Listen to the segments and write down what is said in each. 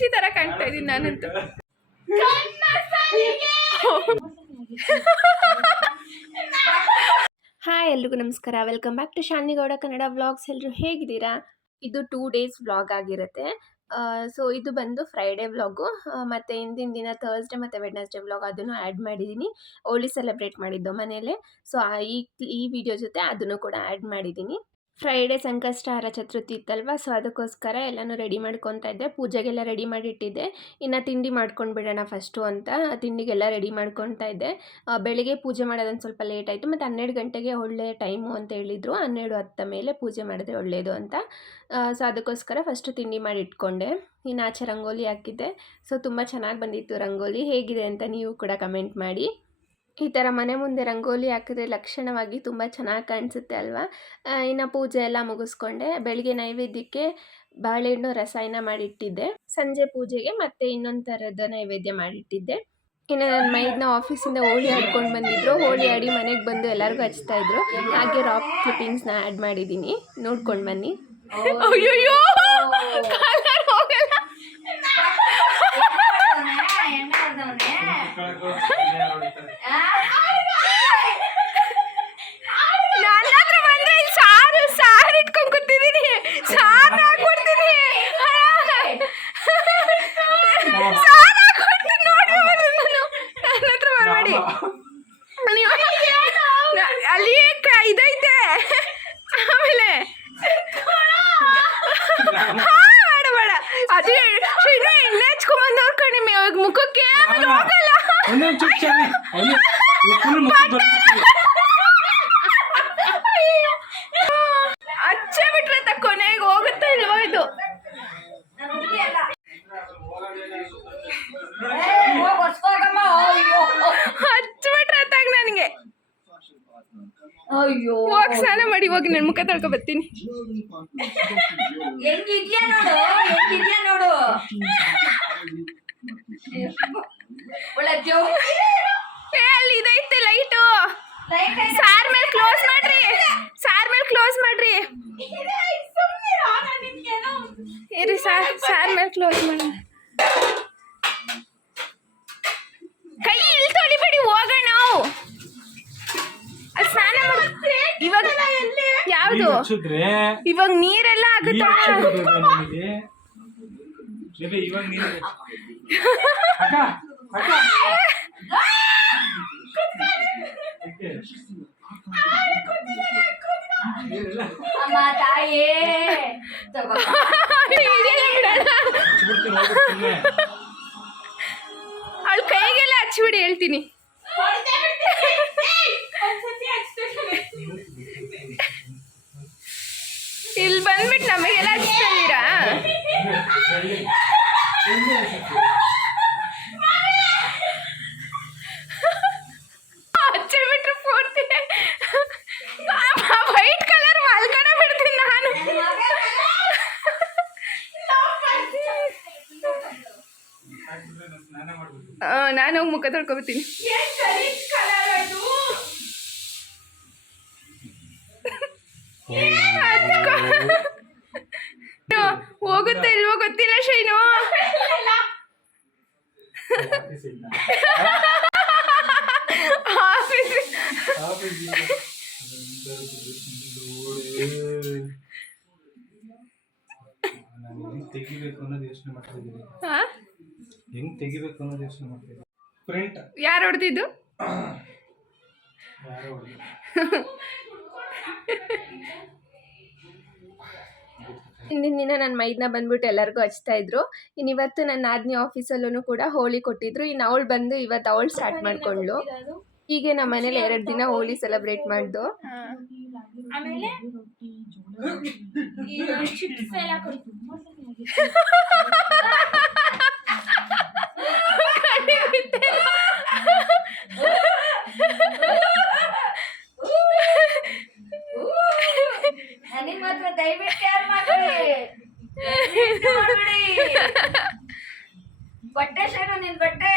ಹುಚ್ಚಿ ತರ ಕಾಣ್ತಾ ಇದೀನಿ ನಾನಂತೂ. ಹಾಯ್, ಎಲ್ರಿಗೂ ನಮಸ್ಕಾರ. Welcome back to Shalini Gowda Kannada vlogs. ಎಲ್ಲರೂ ಹೇಗಿದ್ದೀರಾ? ಇದು 2 ಡೇಸ್ ವ್ಲಾಗ್ ಆಗಿರುತ್ತೆ. ಸೊ ಇದು ಬಂದು ಫ್ರೈಡೇ ವ್ಲಾಗು, ಮತ್ತು ಹಿಂದಿನ ದಿನ ಥರ್ಸ್ಡೇ ಮತ್ತು ವೆಡ್ನೆಸ್ಡೇ ವ್ಲಾಗ್ ಅದನ್ನು ಆ್ಯಡ್ ಮಾಡಿದ್ದೀನಿ. ಹೋಳಿ ಸೆಲೆಬ್ರೇಟ್ ಮಾಡಿದ್ದು ಮನೇಲೆ. ಸೊ ಈ ವಿಡಿಯೋ ಜೊತೆ ಅದನ್ನು ಕೂಡ ಆ್ಯಡ್ ಮಾಡಿದ್ದೀನಿ. ಫ್ರೈಡೇ ಸಂಕಷ್ಟಹಾರ ಚತುರ್ಥಿ ಇತ್ತಲ್ವ, ಸೊ ಅದಕ್ಕೋಸ್ಕರ ಎಲ್ಲನೂ ರೆಡಿ ಮಾಡ್ಕೊತಾ ಇದ್ದೆ. ಪೂಜೆಗೆಲ್ಲ ರೆಡಿ ಮಾಡಿಟ್ಟಿದ್ದೆ. ಇನ್ನು ತಿಂಡಿ ಮಾಡ್ಕೊಂಡು ಬಿಡೋಣ ಫಸ್ಟು ಅಂತ ತಿಂಡಿಗೆಲ್ಲ ರೆಡಿ ಮಾಡ್ಕೊತಾ ಇದ್ದೆ. ಬೆಳಿಗ್ಗೆ ಪೂಜೆ ಮಾಡೋದೊಂದು ಸ್ವಲ್ಪ ಲೇಟ್ ಆಯಿತು, ಮತ್ತು 12 ಗಂಟೆಗೆ ಒಳ್ಳೆ ಟೈಮು ಅಂತ ಹೇಳಿದರು. 12:10 ಮೇಲೆ ಪೂಜೆ ಮಾಡಿದ್ರೆ ಒಳ್ಳೆಯದು ಅಂತ. ಸೊ ಅದಕ್ಕೋಸ್ಕರ ಫಸ್ಟು ತಿಂಡಿ ಮಾಡಿ ಇಟ್ಕೊಂಡೆ. ಇನ್ನು ಆಚೆ ರಂಗೋಲಿ ಹಾಕಿದ್ದೆ. ಸೊ ತುಂಬ ಚೆನ್ನಾಗಿ ಬಂದಿತ್ತು ರಂಗೋಲಿ. ಹೇಗಿದೆ ಅಂತ ನೀವು ಕೂಡ ಕಮೆಂಟ್ ಮಾಡಿ. ಈ ಥರ ಮನೆ ಮುಂದೆ ರಂಗೋಲಿ ಹಾಕಿದ್ರೆ ಲಕ್ಷಣವಾಗಿ ತುಂಬ ಚೆನ್ನಾಗಿ ಕಾಣಿಸುತ್ತೆ ಅಲ್ವಾ. ಇನ್ನು ಪೂಜೆ ಎಲ್ಲ ಮುಗಿಸ್ಕೊಂಡೆ. ಬೆಳಿಗ್ಗೆ ನೈವೇದ್ಯಕ್ಕೆ ಬಾಳೆಹಣ್ಣು ರಸಾಯನ ಮಾಡಿಟ್ಟಿದ್ದೆ. ಸಂಜೆ ಪೂಜೆಗೆ ಮತ್ತೆ ಇನ್ನೊಂದು ಥರದ ನೈವೇದ್ಯ ಮಾಡಿಟ್ಟಿದ್ದೆ. ಇನ್ನು ನನ್ನ ಮೈದ್ನ ಆಫೀಸಿಂದ ಹೋಳಿ ಆಡ್ಕೊಂಡು ಬಂದಿದ್ರು. ಹೋಳಿ ಆಡಿ ಮನೆಗೆ ಬಂದು ಎಲ್ಲರಿಗೂ ಹಚ್ತಾಯಿದ್ರು. ಹಾಗೆ ರಾಕ್ ಕ್ಲಿಪ್ಪಿಂಗ್ಸ್ನ ಆ್ಯಡ್ ಮಾಡಿದ್ದೀನಿ, ನೋಡ್ಕೊಂಡು ಬನ್ನಿ. ಅಯ್ಯೋ ಅಲ್ಲಿ ಇದೈತೆ. ಆಮೇಲೆ ಬೇಡ ಅದೇ ಎಣ್ಣೆ ಹಚ್ಕೊಂಬಂದು ಕಣೆ ಮುಖಕ್ಕೆ ಹೋಗಲ್ಲ. ಅಚ್ಚೆ ಬಿಟ್ರೆ ಕೊನೆಗೆ ಹೋಗುತ್ತಾ ಇಲ್ವೋ ಇದು. ಹಚ್ಬಿಟ್ರೆ ಅತ್ತಾಗ ನನಗೆ. ಅಯ್ಯೋ ಹೋಗಿ ಸ್ನಾನ ಮಾಡಿ ಹೋಗಿ ನನ್ನ ಮುಖ ತೊಳ್ಕೊ ಬರ್ತೀನಿ. ನೋಡು ಅಲ್ಲಿ ಇದೈತೆ ಲೈಟು. ಸಾರ್ ಮೇಲೆ ಕ್ಲೋಸ್ ಮಾಡ್ರಿ, ಸಾರ್ ಮೇಲೆ ಕ್ಲೋಸ್ ಮಾಡ್ರಿ. ಇರಿ ಸಾರ್ ಮೇಲೆ ಕ್ಲೋಸ್ ಮಾಡಿ. ಕೈ ಇಲ್ಲಿ ತೊಳಿಬೇಡಿ, ಹೋಗೋಣ ನಾವು ಅಲ್ಲಿ ಸ್ನಾನ ಮಾಡಿ. ಇವಾಗ ಯಾವುದು ಇವಾಗ ನೀರೆಲ್ಲ ಆಗುತ್ತಾ? ಅವಳ ಕೈಗೆಲ್ಲ ಹಚ್ಬಿಡಿ ಹೇಳ್ತೀನಿ. ಇಲ್ಲಿ ಬಂದ್ಬಿಟ್ಟು ನಮಗೆಲ್ಲ ಹಚ್ತಾ ಇದ್ದೀರಾ? ಹಚ್ಚಿಬಿಟ್ರೆ ಪೂರ್ತಿ ವೈಟ್ ಕಲರ್ ಮಲ್ಕಡೆ ಬಿಡ್ತೀನಿ ನಾನು. ನಾನು ಹೋಗಿ ಮುಖ ತೊಳ್ಕೊಬತ್ತೀನಿ. ಹೋಗುತ್ತೆ ಇಲ್ವೋ ಗೊತ್ತಿಲ್ಲ ಶೈನು. ಯಾರು ಹೊಡೆದಿದ್ದು? ಹಿಂದಿನ ದಿನ ನನ್ನ ಮೈದ್ನ ಬಂದ್ಬಿಟ್ಟು ಎಲ್ಲರಿಗೂ ಹಚ್ತಾ ಇದ್ರು. ಇನ್ನಿವತ್ತು ನನ್ನ ನಾದಿನಿ ಆಫೀಸಲ್ಲೂ ಕೂಡ ಹೋಳಿ ಕೊಟ್ಟಿದ್ರು. ಇನ್ನು ಅವಳು ಬಂದು ಇವತ್ತು ಅವಳು ಸ್ಟಾರ್ಟ್ ಮಾಡ್ಕೊಂಡ್ಳು. ಹೀಗೆ ನಮ್ಮ ಮನೇಲಿ 2 ದಿನ ಹೋಳಿ ಸೆಲೆಬ್ರೇಟ್ ಮಾಡ್ದು. ಬಟ್ಟೆ ಶೇನು ನಿನ್ ಬಟ್ಟೆ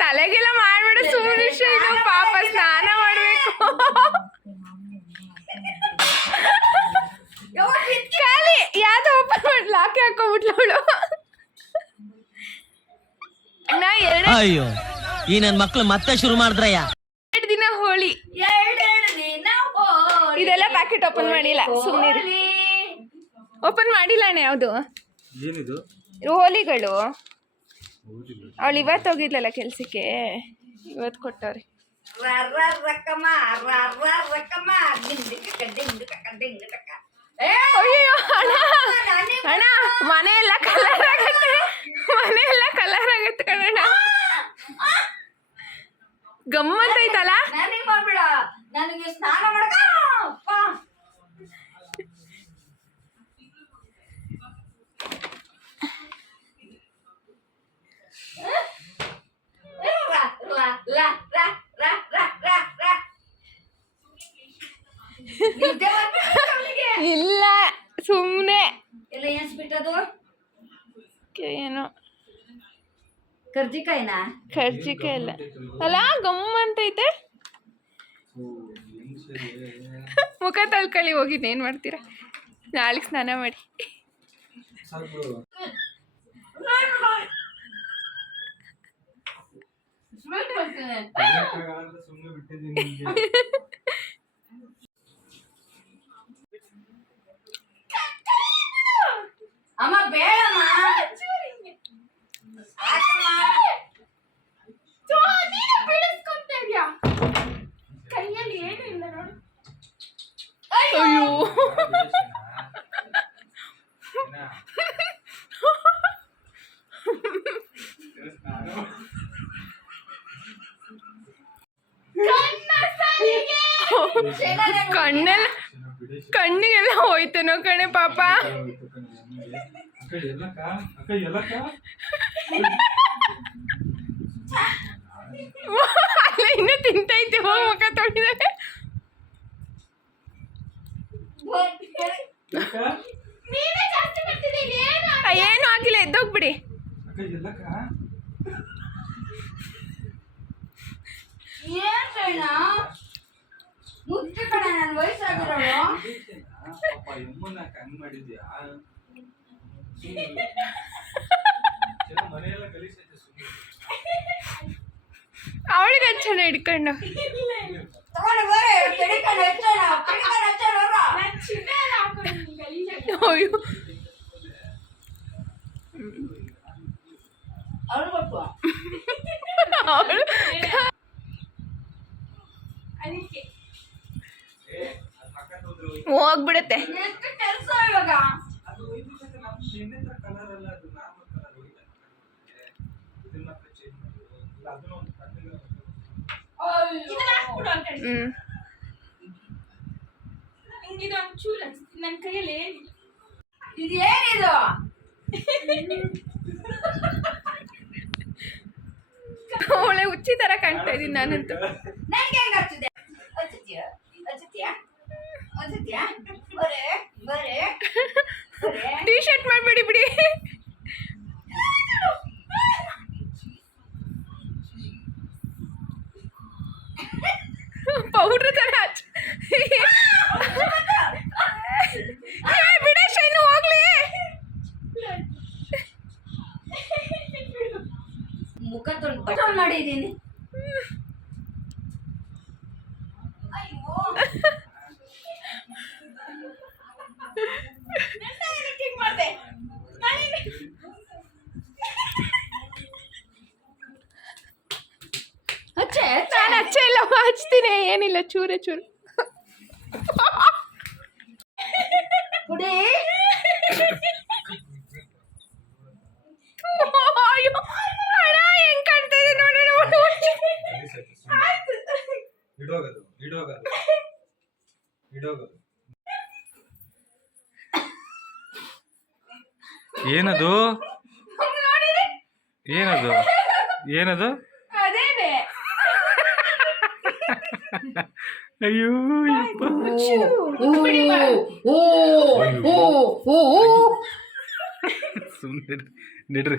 ತಲೆಗೆಲ್ಲ ಮಾಡ್ಬಿಡ ಸುಮ್ಮನೆ ಪಾಪ ಸ್ನಾನ ಮಾಡ್ಬೇಕು. ಹಾಕೋಬಿಟ್ಲವಳು. ನಾ ಅಯ್ಯೋ ಈ ನನ್ ಮಕ್ಳು ಮತ್ತೆ ಶುರು ಮಾಡಿದ್ರಯ್ಯ. 2 ದಿನ ಹೋಳಿ. ಇದೆಲ್ಲ ಪ್ಯಾಕೆಟ್ ಓಪನ್ ಮಾಡಿಲ್ಲ, ಸುಮ್ಮನೆ ಓಪನ್ ಮಾಡಿಲ್ಲ ಅಣ್ಣ. ಯಾವುದು ಏನಿದು ಹೋಲಿಗಳು? ಅವಳು ಇವತ್ತು ಹೋಗಿದ್ಲಲ್ಲ ಕೆಲ್ಸಕ್ಕೆ, ಇವತ್ತು ಕೊಟ್ಟವ್ರಿ. ಅಯ್ಯೋ ಅಣ್ಣ ಅಣ್ಣ, ಮನೆಯೆಲ್ಲ ಕಲರ್ ಆಗತ್ತೆ, ಮನೆಯೆಲ್ಲ ಕಲರ್ ಆಗತ್ತೆ ಕಣಣ್ಣ. ಗಮ್ಮತ್ ಐತಲ್ಲ. ನನಗೆ ಮಾಡ್ಬೇಡ, ನನಗೆ ಸ್ನಾನ ಮಾಡಕ ಇಲ್ಲ ಸುಮ್ಮನೆ ಎಲ್ಲ ಏನ್ಸ್ಬಿಟ್ಟದು ಏನೋ ಕರ್ಜಿಕಾಯಿನ ಖರ್ಚಿಕಾಯಿ ಎಲ್ಲ ಅಲ್ಲ, ಗಮ್ಮಂತೈತೆ. ಮುಖ ತೊಳ್ಕೊಳ್ಳಿ ಹೋಗಿದ್ದು, ಏನು ಮಾಡ್ತೀರಾ? ನಾಳೆಗೆ ಸ್ನಾನ ಮಾಡಿ. ಸುಮ್ಮನೆ ಬಿಟ್ಟಿದ್ದೀನಿ. ಅಮ್ಮ ಬೇಡಮ್ಮ, ಕೈಯಲ್ಲಿ ಏನು ಇಲ್ಲ ನೋಡು. ಅಯ್ಯೋ ಕಣ್ಣೆಲ್ಲ ಕಣ್ಣಿಗೆಲ್ಲ ಹೋಯ್ತೇನೋ ಕಣೆ ಪಾಪ. ಅಲ್ಲ ಇನ್ನೂ ತಿಂತೈತೆ, ಹೋಗಿ ಮುಖ ತೊಳಿದಾರೆ. ಏನು ಆಗಿಲ್ಲ, ಎದ್ದೋಗ್ಬಿಡಿ. ಏನ್ ಕಣ ಮುಚ್ಚು ಕಣ, ನನ್ ವಯಸ್ಸಾಗಿರೋಳು. ಹಂಗ್ ಮಾಡಿದ್ಯಾ? ಮನೆಯೆಲ್ಲ ಗಲೀಜೈತೆ ಸುಮ್ಮನೆ. ಅವಳಿಗೆ ಹಚ್ಚೋಣ ಹಿಡ್ಕೊಂಡು. ತಗೊಂಡು ಬರೀ ತೆಡಿಕೊಂಡು ಹಚ್ಚೋಣ, ತೆಡಿಕೊಂಡು ಹಚ್ಚೋಣ ಹೋಗ. ಅಯ್ಯೋ ಅವ್ಳು ಗೊತ್ತು ಅವಳು ಹೋಗ್ಬಿಡುತ್ತೆ. ಎಷ್ಟು ಕೆಲಸ ಇವಾಗ. ಅದು ನಿನ್ನೆ ಕಲರ್ ಅಲ್ಲ, ಅದು ನಾರ್ಮಲ್ ಕಲರ್ ಹೋಯ್ತಾ ಇದನ್ನ ಚೇಂಜ್ ಮಾಡೋದು ಇಲ್ಲ, ಅದನ್ನ ಒಂದು ಕಣ್ಣಿಗೆ ಇದು ಒಂಚೂರು ನನ್ನ ಕೈಯಲ್ಲಿ ಇದು ಏನಿದು? ಒಳ್ಳೆ ಹುಚ್ಚಿ ತರ ಕಾಣ್ತಾ ಇದೀನಿ ನಾನಂತೂ. ನನಗೆ ಹೆಂಗ ಹಚ್ಚಿದೆ? ಹಚ್ಚತ್ಯಾ ಹಚ್ಚತ್ಯಾ ಹಚ್ಚತ್ಯಾ ಬರೇ ಬರೇ ಬರೇ ಟೀ ಶರ್ಟ್ ಮಾಡ್ಬೇಡಿ ಬಿಡಿ. ಪೌಡ್ರ್ ತರ ಹಚ್ಚ ಬಿಡೆ ಶೈನು ಹೋಗ್ಲಿ. ಮುಖ ತೊಳ್ಕೊಂಡು ಮಾಡಿದ್ದೀನಿ. ಅಯ್ಯೋ ಮಾಡಿದೆ ಹಚ್ಚೆ. ನಾನು ಹಚ್ಚ ಇಲ್ಲ, ಹಚ್ತೀನಿ, ಏನಿಲ್ಲ, ಚೂರೆ ಚೂರು ಕುಡಿ. ಅಯ್ಯೋ ಅಣ್ಣ ಹೆಂಗ್ ಕಾಣ್ತಾ ಇದೆ ನೋಡೋಣ. ಇಡೋಗದು ಇಡೋಗದು ಇಡೋಗದು. ಏನದು ಏನದು ಏನದು? ಅದೇನೆ. ಅಯ್ಯೋ ಸುಮ್ಮನೆ ನಿಡ್ರಿ,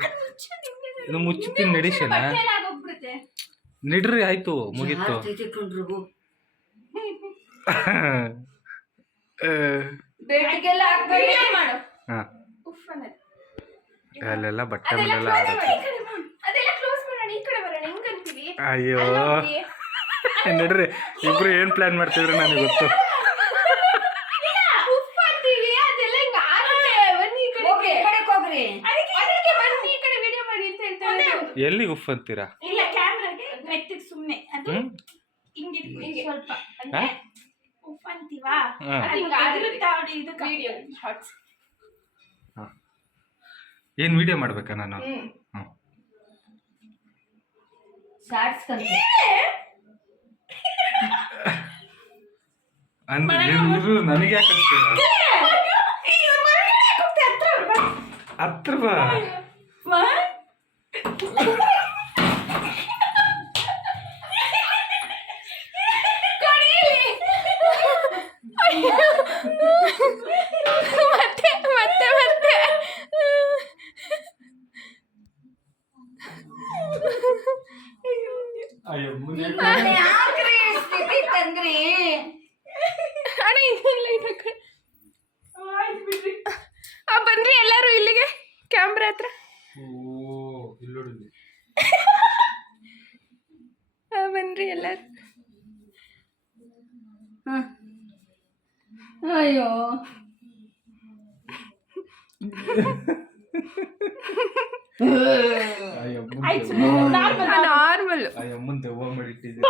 ಇದು ಮುಚ್ಚುತ್ತೀನಿ ನಡಿಸನ. ನಿಡ್ರಿ, ಆಯ್ತು ಮುಗೀತು. ಬೇಟಿಗೆಲ್ಲ ಹಾಕ್ಬೇಡಿ. ಹಾ ಉಫ್ ಅನ್ನೋದು. ಅಲ್ಲೆಲ್ಲ ಬಟ್ಟೆ ಅದೆಲ್ಲ ಮೇಲೆಲ್ಲ close ಮಾಡಿ, ಆಡುತ್ತೆ. ಈ ಕಡೆ ಬಾ. ಅದೆಲ್ಲ ಕ್ಲೋಸ್ ಮಾಡೋಣ, ಈ ಕಡೆ ಬರೋಣ, ಹೆಂಗಂತೀವಿ? ಅಯ್ಯೋ ಅಲ್ಲಿ ಹೋಗಿ. ನಡ್ರಿ ಇಬ್ರು ಏನ್ ಪ್ಲಾನ್ ಮಾಡ್ತಿದ್ರು ನನಗೆ ಗೊತ್ತು. ಇಲ್ಲ, ಉಫ್ ಅಂತೀವಿ, ಅದೆಲ್ಲ ಹಿಂಗ್ ಆಗುತ್ತೆ. ಬನ್ನಿ ಈ ಕಡೆ. ಹೋಗ್ರಿ ಈ ಕಡೆಗೆ ಹೋಗ್ರಿ. ಅದಕ್ಕೆ ಬನ್ನಿ ಈ ಕಡೆ ವಿಡಿಯೋ ಮಾಡಿ ಅಂತ ಹೇಳ್ತಾರೆ. ಎಲ್ಲಿ ಉಫ್ ಅಂತೀರಾ? ಇಲ್ಲ ಕ್ಯಾಮ್ರಾಗೆ ಮೆತ್ತಿಗೆ ಸುಮ್ಮನೆ ಅದು ಹ್ಮ್ ಹಿಂಗೆ ಸ್ವಲ್ಪ ಹಾ? ಅಂದ್ರೆ ಉಫ್ ಅಂತೀವಾ ಹಾ. ಅದು ಹಿಂಗ್ ಆಗುತ್ತೆ. ಎದುರುತ್ತಾ ಅವ್ರು ಇದು ವಿಡಿಯೋ ಶಾರ್ಟ್ಸ್. ಹಾ. ಏನ್ ವಿಡಿಯೋ ಮಾಡ್ಬೇಕಾ ನಾನು? ಹ್ಮ್. ಹ್ಮ್. ಶಾರ್ಟ್ಸ್ ಕಲ್ತಿ. ಅಂದ್ರೆ ಇವ್ರು ನನಗೆ ಯಾಕೆ ಕಳಿಸ್ತೀರಾ? ಹತ್ರ ಬಾ. ಮತ್ತೆ ಮತ್ತೆ ಮತ್ತೆ ಅಯ್ಯೋ ಮುಂದೆ ಯಾಕ್ರಿ ಸ್ಥಿತಿ ತಂದ್ರಿ? ಅಣ್ಣ ಇನ್ನೊಂದು ಲೈಟ್ ಹಾಕ. ಬನ್ರಿ ಎಲ್ಲರೂ ಇಲ್ಲಿಗೆ ಕ್ಯಾಮ್ರಾ ಹತ್ರ. ಓ ಇಲ್ಲಿ ನೋಡಿದ್ವಿ. ಬನ್ರಿ ಎಲ್ಲರೂ. ಅಯ್ಯೋ ಅಯ್ಯೋ ನಾರ್ಮಲ್. ಅಯ್ಯೋ ಮುಂದೆ ಹೂವ ಮಾಡಿಟ್ಟಿದ್ದೆ.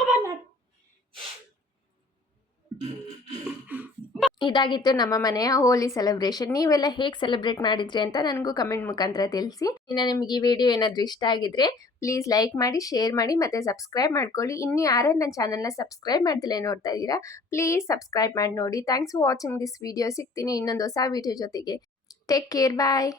ಇದಾಗಿತ್ತು ನಮ್ಮ ಮನೆಯ ಹೋಲಿ ಸೆಲೆಬ್ರೇಷನ್. ನೀವೆಲ್ಲ ಹೇಗೆ ಸೆಲೆಬ್ರೇಟ್ ಮಾಡಿದ್ರಿ ಅಂತ ನನಗೂ ಕಮೆಂಟ್ ಮುಖಾಂತರ ತಿಳಿಸಿ. ಇನ್ನು ನಿಮಗೆ ಈ ವಿಡಿಯೋ ಏನಾದರೂ ಇಷ್ಟ ಆಗಿದ್ರೆ ಪ್ಲೀಸ್ ಲೈಕ್ ಮಾಡಿ, ಶೇರ್ ಮಾಡಿ ಮತ್ತು ಸಬ್ಸ್ಕ್ರೈಬ್ ಮಾಡ್ಕೊಳ್ಳಿ. ಇನ್ನೂ ಯಾರು ನನ್ನ ಚಾನಲ್ನ ಸಬ್ಸ್ಕ್ರೈಬ್ ಮಾಡ್ತಿಲ್ಲ ನೋಡ್ತಾ ಇದ್ದೀರಾ, ಪ್ಲೀಸ್ ಸಬ್ಸ್ಕ್ರೈಬ್ ಮಾಡಿ ನೋಡಿ. Thanks for watching this video. ಸಿಗ್ತೀನಿ ಇನ್ನೊಂದು ಹೊಸ ವಿಡಿಯೋ ಜೊತೆಗೆ. ಟೇಕ್ ಕೇರ್, ಬಾಯ್.